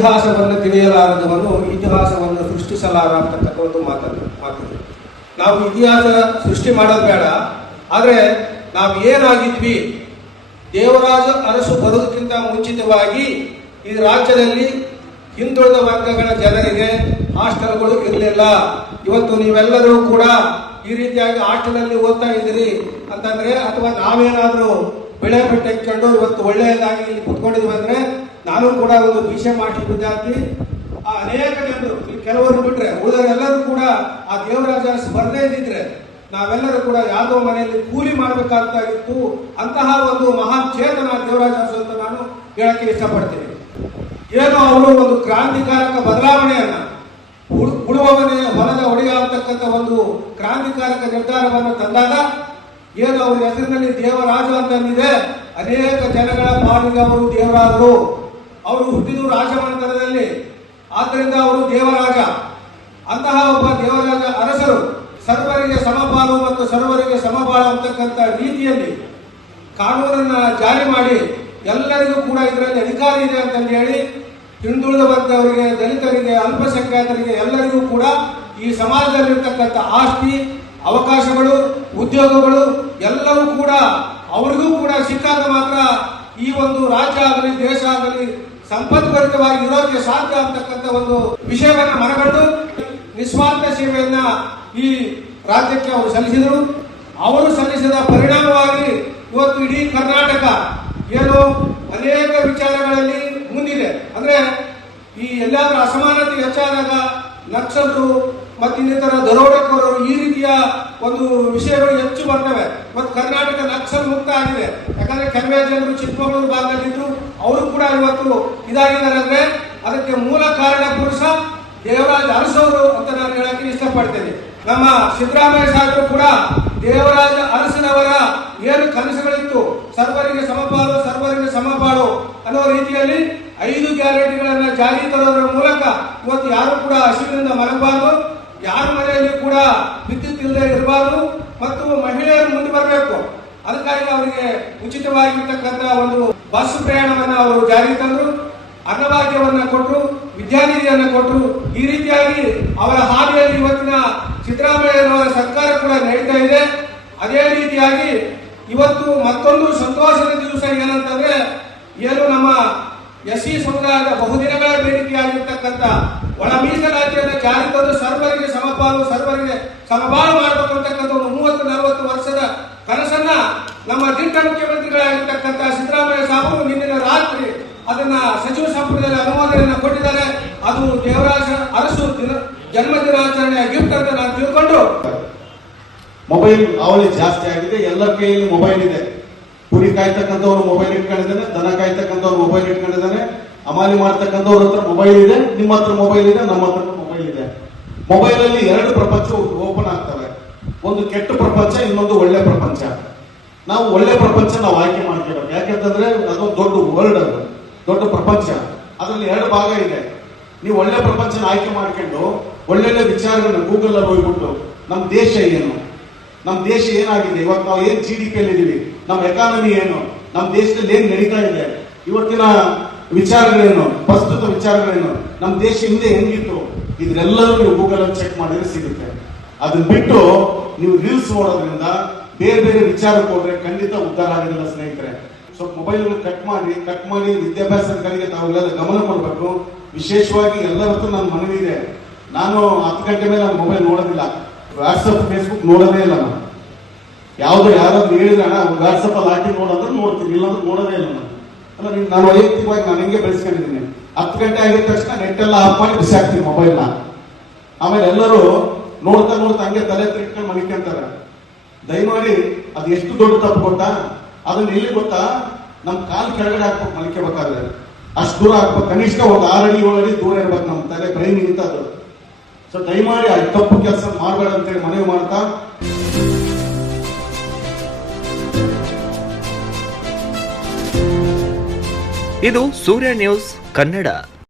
ಇತಿಹಾಸವನ್ನು ತಿಳಿಯಲಾರದವನು ಇತಿಹಾಸವನ್ನು ಸೃಷ್ಟಿಸಲಾರ ಅಂತಕ್ಕಂಥ ಒಂದು ಮಾತಿದೆ. ನಾವು ಇತಿಹಾಸ ಸೃಷ್ಟಿ ಮಾಡೋದು ಬೇಡ, ಆದರೆ ನಾವು ಏನಾಗಿದ್ವಿ, ದೇವರಾಜ ಅರಸು ಬರೋದಕ್ಕಿಂತ ಮುಂಚಿತವಾಗಿ ಈ ರಾಜ್ಯದಲ್ಲಿ ಹಿಂದುಳಿದ ವರ್ಗಗಳ ಜನರಿಗೆ ಹಾಸ್ಟೆಲ್ಗಳು ಇರಲಿಲ್ಲ. ಇವತ್ತು ನೀವೆಲ್ಲರೂ ಕೂಡ ಈ ರೀತಿಯಾಗಿ ಹಾಸ್ಟೆಲಲ್ಲಿ ಓದ್ತಾ ಇದ್ದೀರಿ ಅಂತಂದ್ರೆ, ಅಥವಾ ನಾವೇನಾದರೂ ಬೆಳೆ ಬಿಟ್ಟಿಕೊಂಡು ಇವತ್ತು ಒಳ್ಳೆಯದಾಗಿ ಇಲ್ಲಿ ಕುತ್ಕೊಂಡಿದ್ವಿ ಅಂದ್ರೆ, ನಾನು ಕೂಡ ಒಂದು BCA ವಿದ್ಯಾರ್ಥಿ, ಅನೇಕ ಜನರು ಕೆಲವರು ಬಿಟ್ರೆ ಉಳಿದವರೆಲ್ಲರೂ ಕೂಡ ಆ ದೇವರಾಜ ಅರಸು ಬರದೇ ಇದ್ದಿದ್ರೆ ನಾವೆಲ್ಲರೂ ಕೂಡ ಯಾವುದೋ ಮನೆಯಲ್ಲಿ ಕೂಲಿ ಮಾಡಬೇಕಾಗಿತ್ತು. ಅಂತಹ ಒಂದು ಮಹಾನ್ ಚೇತನ ದೇವರಾಜ ಅರಸು ಅಂತ ನಾನು ಹೇಳಕ್ಕೆ ಇಷ್ಟಪಡ್ತೀನಿ. ಏನೋ ಅವರು ಒಂದು ಕ್ರಾಂತಿಕಾರಕ ಬದಲಾವಣೆಯನ್ನ, ಉಳುವವನೇ ಹೊಲದ ಒಡೆಯ ಅಂತಕ್ಕಂಥ ಒಂದು ಕ್ರಾಂತಿಕಾರಕ ನಿರ್ಧಾರವನ್ನು ತಂದಾಗ, ಏನು ಅವ್ರ ಹೆಸರಿನಲ್ಲಿ ದೇವರಾಜ ಅಂತಂದಿದೆ, ಅನೇಕ ಜನಗಳ ಪಾಲಿಗೆ ಅವರು ದೇವರಾಜರು. ಅವರು ಹುಟ್ಟಿದ್ರು ರಾಜಮನೆತನದಲ್ಲಿ, ಆದ್ದರಿಂದ ಅವರು ದೇವರಾಜ. ಅಂತಹ ಒಬ್ಬ ದೇವರಾಜ ಅರಸರು ಸರ್ವರಿಗೆ ಸಮಪಾಲು ಮತ್ತು ಸರ್ವರಿಗೆ ಸಮಬಾಳು ಅಂತಕ್ಕಂಥ ರೀತಿಯಲ್ಲಿ ಕಾನೂನನ್ನ ಜಾರಿ ಮಾಡಿ ಎಲ್ಲರಿಗೂ ಕೂಡ ಇದರಲ್ಲಿ ಅಧಿಕಾರ ಇದೆ ಅಂತಂದು ಹೇಳಿ, ಹಿಂದುಳಿದ ವರ್ಗದವರಿಗೆ, ದಲಿತರಿಗೆ, ಅಲ್ಪಸಂಖ್ಯಾತರಿಗೆ ಎಲ್ಲರಿಗೂ ಕೂಡ ಈ ಸಮಾಜದಲ್ಲಿರ್ತಕ್ಕಂಥ ಆಸ್ತಿ, ಅವಕಾಶಗಳು, ಉದ್ಯೋಗಗಳು ಎಲ್ಲವೂ ಕೂಡ ಅವರಿಗೂ ಕೂಡ ಸಿಕ್ಕಾಗ ಮಾತ್ರ ಈ ಒಂದು ರಾಜ್ಯ ಆಗಲಿ ದೇಶ ಆಗಲಿ ಸಂಪದ್ಭರಿತವಾಗಿ ಇರೋಕ್ಕೆ ಸಾಧ್ಯ ಅಂತಕ್ಕಂಥ ಒಂದು ವಿಷಯವನ್ನ ಮನಗಂಡು ನಿಸ್ವಾರ್ಥ ಸೇವೆಯನ್ನ ಈ ರಾಜ್ಯಕ್ಕೆ ಅವರು ಸಲ್ಲಿಸಿದರು. ಅವರು ಸಲ್ಲಿಸಿದ ಪರಿಣಾಮವಾಗಿ ಇವತ್ತು ಇಡೀ ಕರ್ನಾಟಕ ಏನು ಅನೇಕ ವಿಚಾರಗಳಲ್ಲಿ ಮುಂದಿದೆ. ಅಂದ್ರೆ ಈ ಎಲ್ಲಾದ್ರೂ ಅಸಮಾನತೆ ಹೆಚ್ಚಾದಾಗ ನಕ್ಸಲರು ಮತ್ತು ಇನ್ನಿತರ ದರೋಡೆಕೋರರು ಈ ರೀತಿಯ ಒಂದು ವಿಷಯಗಳು ಹೆಚ್ಚು ಬರ್ತವೆ. ಮತ್ತು ಕರ್ನಾಟಕ ನಕ್ಸಲ್ ಮುಕ್ತ ಆಗಿದೆ. ಯಾಕಂದ್ರೆ ಕೆಲವೇ ಜನರು ಚಿಕ್ಕಮಗಳೂರು ಭಾಗದಲ್ಲಿದ್ದು ಅವರು ಕೂಡ ಇವತ್ತು ಇದಾಗಿದ್ದಾರೆ. ಅಂದ್ರೆ ಅದಕ್ಕೆ ಮೂಲ ಕಾರಣ ಪುರುಷ ದೇವರಾಜ ಅರಸವರು ಅಂತ ನಾನು ಹೇಳಕ್ಕೆ ಇಷ್ಟಪಡ್ತೇನೆ. ನಮ್ಮ ಸಿದ್ದರಾಮಯ್ಯ ಸಾಹೇಬರು ಕೂಡ ದೇವರಾಜ ಅರಸನವರ ಏನು ಕನಸುಗಳಿತ್ತು, ಸರ್ವರಿಗೆ ಸಮಪಾಲು ಸರ್ವರಿಗೆ ಸಮಪಾಲು ಅನ್ನೋ ರೀತಿಯಲ್ಲಿ 5 ಗ್ಯಾರಂಟಿಗಳನ್ನ ಜಾರಿ ತರೋದ್ರ ಮೂಲಕ ಇವತ್ತು ಯಾರು ಕೂಡ ಹಸಿವಿನಿಂದ ಮಲಗಬಾರದು, ಯಾರ ಮನೆಯಲ್ಲಿ ಕೂಡ ವಿದ್ಯುತ್ ಇಲ್ಲದೆ ಇರಬಾರದು, ಮತ್ತು ಮಹಿಳೆಯರು ಮುಂದೆ ಬರಬೇಕು. ಅದಕ್ಕಾಗಿ ಅವರಿಗೆ ಉಚಿತವಾಗಿರ್ತಕ್ಕಂಥ ಒಂದು ಬಸ್ ಪ್ರಯಾಣವನ್ನ ಅವರು ಜಾರಿ ತಂದರು, ಅನ್ನಭಾಗ್ಯವನ್ನ ಕೊಟ್ಟರು, ವಿದ್ಯಾನಿಧಿಯನ್ನ ಕೊಟ್ಟರು. ಈ ರೀತಿಯಾಗಿ ಅವರ ಹಾದಿಯಲ್ಲಿ ಇವತ್ತಿನ ಸಿದ್ದರಾಮಯ್ಯನವರ ಸರ್ಕಾರ ಕೂಡ ನಡೀತಾ ಇದೆ. ಅದೇ ರೀತಿಯಾಗಿ ಇವತ್ತು ಮತ್ತೊಂದು ಸಂತೋಷದ ದಿವಸ ಏನಂತಂದ್ರೆ, ಏನು ನಮ್ಮ SC ಸಮುದಾಯದ ಬಹುದಿನಗಳ ಬೇಡಿಕೆಯಾಗಿರ್ತಕ್ಕಂಥ ಒಳ ಮೀಸಲಾತಿಯನ್ನು ಜಾರಿ ತಂದು ಸರ್ವರಿಗೆ ಸಮಪಾಲು ಸರ್ವರಿಗೆ ಸಮಬಾಳು ಮಾಡಬೇಕು ಅಂತಕ್ಕಂಥ ಒಂದು 30-40 ವರ್ಷದ ಕನಸನ್ನ ನಮ್ಮ ದಿಟ್ಟ ಮುಖ್ಯಮಂತ್ರಿಗಳಾಗಿರ್ತಕ್ಕಂಥ ಸಿದ್ದರಾಮಯ್ಯ ಸಾಹೇಬರು ನಿನ್ನೆ ರಾತ್ರಿ ಅದನ್ನ ಸಚಿವ ಸಂಪುಟದಲ್ಲಿ ಅನುಮೋದನೆಯನ್ನು ಕೊಟ್ಟಿದ್ದಾರೆ. ಅದು ದೇವರಾಜ ಅರಸು ಜನ್ಮದಿನಾಚರಣೆಯ ಗಿಫ್ಟ್ ಅಂತ ನಾನು ತಿಳ್ಕೊಂಡು. ಮೊಬೈಲ್ ಅವಳಿ ಜಾಸ್ತಿ ಆಗಿದೆ, ಎಲ್ಲರ ಕೈಯಲ್ಲಿ ಮೊಬೈಲ್ ಇದೆ. ಕುರಿ ಕಾಯ್ತಕ್ಕಂಥವ್ರು ಮೊಬೈಲ್ ಇಟ್ಕೊಂಡಿದ್ದಾನೆ, ದನ ಕಾಯ್ತಕ್ಕಂಥವ್ರು ಮೊಬೈಲ್ ಇಟ್ಕೊಂಡಿದ್ದಾನೆ, ಅಮಾಲಿ ಮಾಡ್ತಕ್ಕಂಥವ್ರ ಹತ್ರ ಮೊಬೈಲ್ ಇದೆ, ನಿಮ್ಮ ಹತ್ರ ಮೊಬೈಲ್ ಇದೆ, ನಮ್ಮ ಹತ್ರ ಮೊಬೈಲ್ ಇದೆ. ಮೊಬೈಲ್ ಅಲ್ಲಿ 2 ಪ್ರಪಂಚ ಓಪನ್ ಆಗ್ತವೆ. ಒಂದು ಕೆಟ್ಟ ಪ್ರಪಂಚ, ಇನ್ನೊಂದು ಒಳ್ಳೆ ಪ್ರಪಂಚ. ನಾವು ಒಳ್ಳೆ ಪ್ರಪಂಚ ನಾವು ಆಯ್ಕೆ ಮಾಡ್ಕೋಬೇಕು. ಯಾಕೆಂತಂದ್ರೆ ಅದೊಂದು ದೊಡ್ಡ ವರ್ಲ್ಡ್, ಅದು ದೊಡ್ಡ ಪ್ರಪಂಚ. ಅದರಲ್ಲಿ 2 ಭಾಗ ಇದೆ. ನೀವು ಒಳ್ಳೆ ಪ್ರಪಂಚನ ಆಯ್ಕೆ ಮಾಡ್ಕೊಂಡು ಒಳ್ಳೊಳ್ಳೆ ವಿಚಾರಗಳನ್ನ ಗೂಗಲ್ ಅಲ್ಲಿ ಹೋಗ್ಬಿಟ್ಟು ನಮ್ಮ ದೇಶ ಏನು, ನಮ್ಮ ದೇಶ ಏನಾಗಿದೆ, ಇವತ್ತು ನಾವು ಏನ್ GDP ಅಲ್ಲಿ ಇದೀವಿ, ನಮ್ಮ ಎಕಾನಮಿ ಏನು, ನಮ್ಮ ದೇಶದಲ್ಲಿ ಏನ್ ನಡೀತಾ ಇದೆ, ಇವತ್ತಿನ ವಿಚಾರಗಳೇನು, ಪ್ರಸ್ತುತ ವಿಚಾರಗಳೇನು, ನಮ್ಮ ದೇಶ ಹಿಂದೆ ಹೆಂಗಿತ್ತು, ಇದನ್ನೆಲ್ಲರೂ ನೀವು ಗೂಗಲ್ ಅಲ್ಲಿ ಚೆಕ್ ಮಾಡಿದ್ರೆ ಸಿಗುತ್ತೆ. ಅದನ್ನ ಬಿಟ್ಟು ನೀವು ರೀಲ್ಸ್ ನೋಡೋದ್ರಿಂದ ಬೇರೆ ಬೇರೆ ವಿಚಾರ ಕೊಡ್ರೆ ಖಂಡಿತ ಉದ್ಧಾರ ಆಗೋದಿಲ್ಲ ಸ್ನೇಹಿತರೆ. ಸೊ ಮೊಬೈಲ್ ಕಟ್ ಮಾಡಿ ವಿದ್ಯಾಭ್ಯಾಸದ ಕಡೆಗೆ ತಾವೆಲ್ಲ ಗಮನ ಕೊಡಬೇಕು. ವಿಶೇಷವಾಗಿ ಎಲ್ಲರ ಹತ್ರ ನನ್ನ ಮನವಿ ಇದೆ, ನಾನು 10 ಗಂಟೆ ಮೇಲೆ ನಾನು ಮೊಬೈಲ್ ನೋಡೋದಿಲ್ಲ, ವಾಟ್ಸಪ್ ಫೇಸ್ಬುಕ್ ನೋಡೋದೇ ಇಲ್ಲ. ನಾನು ಯಾರಾದ್ರೂ ಹೇಳಿದ್ರೆ ವಾಟ್ಸಪ್ ಅಲ್ಲಿ ಹಾಕಿ ನೋಡೋದ್ರೆ ನೋಡ್ತೀನಿ, ಇಲ್ಲಾಂದ್ರೆ ನೋಡೋದೇ ಇಲ್ಲ. ನಾನು ವೈಯಕ್ತಿಕವಾಗಿ ನಾನು ಹೆಂಗೆ ಬೆಳೆಸ್ಕೊಂಡಿದ್ದೀನಿ, 10 ಗಂಟೆ ಆಗಿದ ತಕ್ಷಣ ನೆಟ್ ಎಲ್ಲ ಆಫ್ ಮಾಡಿ ಬಿಸಿ ಹಾಕ್ತೀನಿ ಮೊಬೈಲ್ನ. ಆಮೇಲೆ ಎಲ್ಲರೂ ನೋಡ್ತಾ ಹಂಗೆ ತಲೆ ತಿರ್ಕೊಂಡು ಮಲಿಕೊಂತಾರೆ. ದಯಮಾಡಿ ಅದು ಎಷ್ಟು ದೊಡ್ಡ ತಪ್ಪು ಗೊತ್ತಾ, ಅದನ್ನ ಎಲ್ಲಿ ಗೊತ್ತಾ, ನಮ್ ಕಾಲ್ ಕೆಳಗಡೆ ಹಾಕ್ಬೇಕು ಮಲಿಕೋಬೇಕಾದ್ರೆ, ಅಷ್ಟು ದೂರ ಹಾಕ್ಬೇಕು. ಕನಿಷ್ಠ ಒಂದು 6 ಅಡಿ 7 ಅಡಿ ದೂರ ಇರ್ಬೇಕು ನಮ್ಮ ತಲೆ ಬ್ರೈನ್ ಇಂಥದ್ದು. ಸೊ ದಯಮಾಡಿ ಆ ತಪ್ಪು ಕೆಲಸ ಮಾಡಬೇಡ ಅಂತೇಳಿ ಮನವಿ ಮಾಡ್ತಾ, ಇದು ಸೂರ್ಯ ನ್ಯೂಸ್ ಕನ್ನಡ.